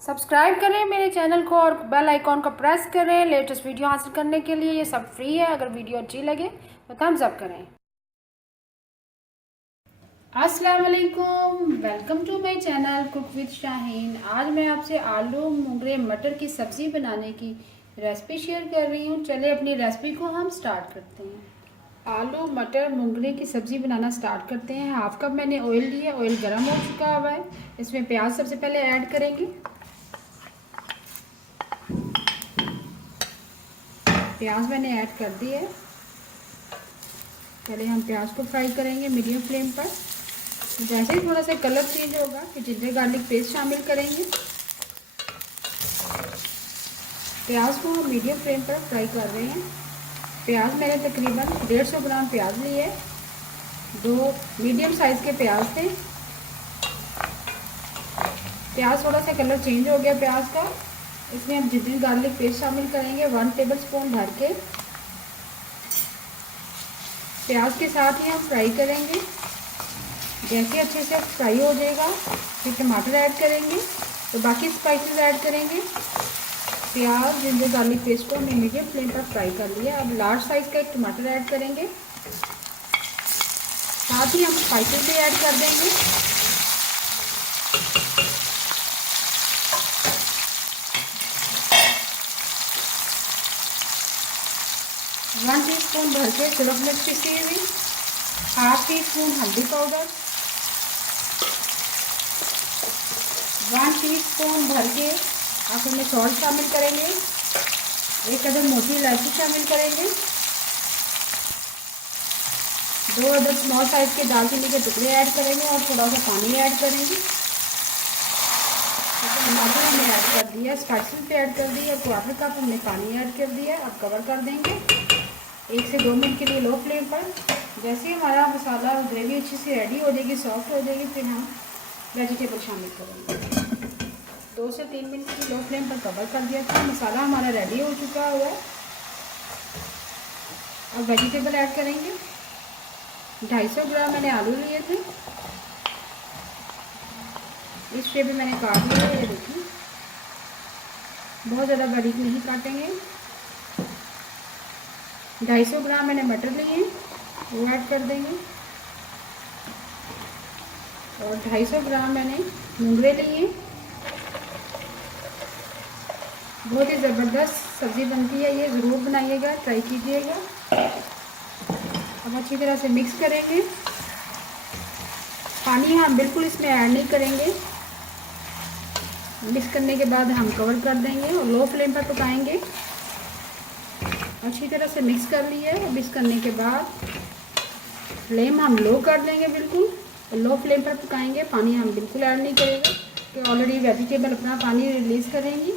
Subscribe करें मेरे channel को और बेल आइकॉन को प्रेस करें लेटेस्ट वीडियो हासिल करने के लिए। ये सब फ्री है। अगर वीडियो अच्छी लगे तो थम्स अप करें। अस्सलाम वालेकुम, welcome to my channel cook with Shaheen. आज मैं आपसे आलू मोगरे मटर की सब्ज़ी बनाने की रेसिपी शेयर कर रही हूँ। चले अपनी रेसिपी को हम स्टार्ट करते हैं। आलू मटर मोगरे की सब्ज़ी बनाना स्टार्ट करते हैं। हाफ कप मैंने ऑयल लिया, ऑयल गर्म हो चुका हुआ है। इसमें प्याज सबसे पहले ऐड करेंगे। प्याज मैंने ऐड कर दी है। पहले हम प्याज को फ्राई करेंगे मीडियम फ्लेम पर। जैसे ही थोड़ा सा कलर चेंज होगा फिर जिंजर गार्लिक पेस्ट शामिल करेंगे। प्याज को हम मीडियम फ्लेम पर फ्राई कर रहे हैं। प्याज मैंने तकरीबन 150 ग्राम प्याज लिए है। 2 मीडियम साइज़ के प्याज थे। प्याज थोड़ा सा कलर चेंज हो गया प्याज का। इसमें हम जिंजर गार्लिक पेस्ट शामिल करेंगे 1 टेबलस्पून भर के। प्याज के साथ ही हम फ्राई करेंगे। जैसे अच्छे से फ्राई हो जाएगा फिर टमाटर ऐड करेंगे, तो बाकी स्पाइसेस ऐड करेंगे। प्याज जिंजर गार्लिक पेस्ट को हमने मीडियम फ्लेम पर फ्राई कर लिया। अब लार्ज साइज़ का एक टमाटर ऐड करेंगे। साथ ही हम स्पाइसेस भी ऐड कर देंगे। वन टीस्पून भर के सिरप मिर्च पिसी हुई, हाफ टी स्पून हल्दी पाउडर, 1 टीस्पून भर के आखिर में सॉल्ट शामिल करेंगे। 1 अदद मोटी इलायची शामिल करेंगे। 2 अदद स्मॉल साइज के दालचीनी के टुकड़े ऐड करेंगे और थोड़ा सा पानी ऐड करेंगे। टमाटर हमने ऐड कर दिया, स्पाइसेस भी ऐड कर दी है, 1/4 कप हमने पानी ऐड कर दिया। अब कवर कर देंगे 1 से 2 मिनट के लिए लो फ्लेम पर। जैसे ही हमारा मसाला और ग्रेवी अच्छी से रेडी हो जाएगी, सॉफ्ट हो जाएगी, फिर हम वेजिटेबल शामिल करेंगे। 2 से 3 मिनट की लो फ्लेम पर कवर कर दिया था। मसाला हमारा रेडी हो चुका हुआ है। अब वेजिटेबल ऐड करेंगे। 250 ग्राम मैंने आलू लिए थे। इस शेप में मैंने काट लिया है, ये देखिए। बहुत ज़्यादा बारीक नहीं काटेंगे। 250 ग्राम मैंने मटर लिए, वो ऐड कर देंगे। और 250 ग्राम मैंने मोगरे लिए। बहुत ही ज़बरदस्त सब्ज़ी बनती है, ये ज़रूर बनाइएगा, ट्राई कीजिएगा। अब अच्छी तरह से मिक्स करेंगे। पानी हम बिल्कुल इसमें ऐड नहीं करेंगे। मिक्स करने के बाद हम कवर कर देंगे और लो फ्लेम पर पकाएंगे। अच्छी तरह से मिक्स कर लिया है। मिक्स करने के बाद फ्लेम हम लो कर देंगे बिल्कुल, और लो फ्लेम पर पकाएंगे। पानी हम बिल्कुल ऐड नहीं करेंगे कि ऑलरेडी वेजिटेबल अपना पानी रिलीज़ करेंगी।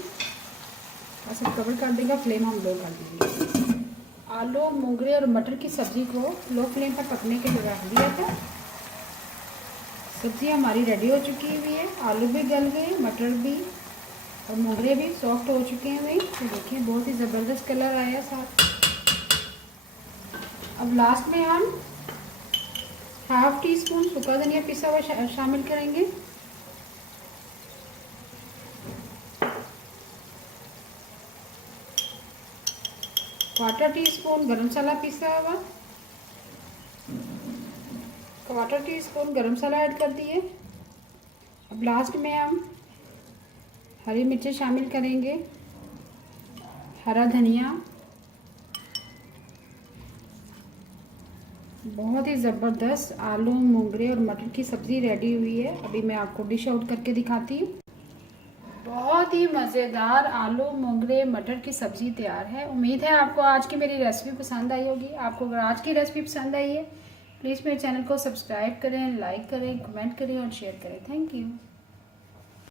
बस कवर कर देगा, फ्लेम हम लो कर देंगे। आलू मोगरे और मटर की सब्ज़ी को लो फ्लेम पर पकने के लिए रख दिया था। सब्ज़ी हमारी रेडी हो चुकी हुई है। आलू भी गल गए, मटर भी और मोगरे भी सॉफ्ट हो चुके हैं। तो देखिए बहुत ही ज़बरदस्त कलर आया साथ। अब लास्ट में हम हाफ टी स्पून सूखा धनिया पिसा हुआ शामिल करेंगे। क्वार्टर टी स्पून गरम मसाला पिसा हुआ, 1/4 टी स्पून गरम मसाला ऐड कर दिए। अब लास्ट में हम हरी मिर्चें शामिल करेंगे, हरा धनिया। बहुत ही ज़बरदस्त आलू मोगरे और मटर की सब्ज़ी रेडी हुई है। अभी मैं आपको डिश आउट करके दिखाती हूँ। बहुत ही मज़ेदार आलू मोगरे मटर की सब्ज़ी तैयार है। उम्मीद है आपको आज की मेरी रेसिपी पसंद आई होगी। आपको अगर आज की रेसिपी पसंद आई है प्लीज़ मेरे चैनल को सब्सक्राइब करें, लाइक करें, कमेंट करें और शेयर करें। Thank you.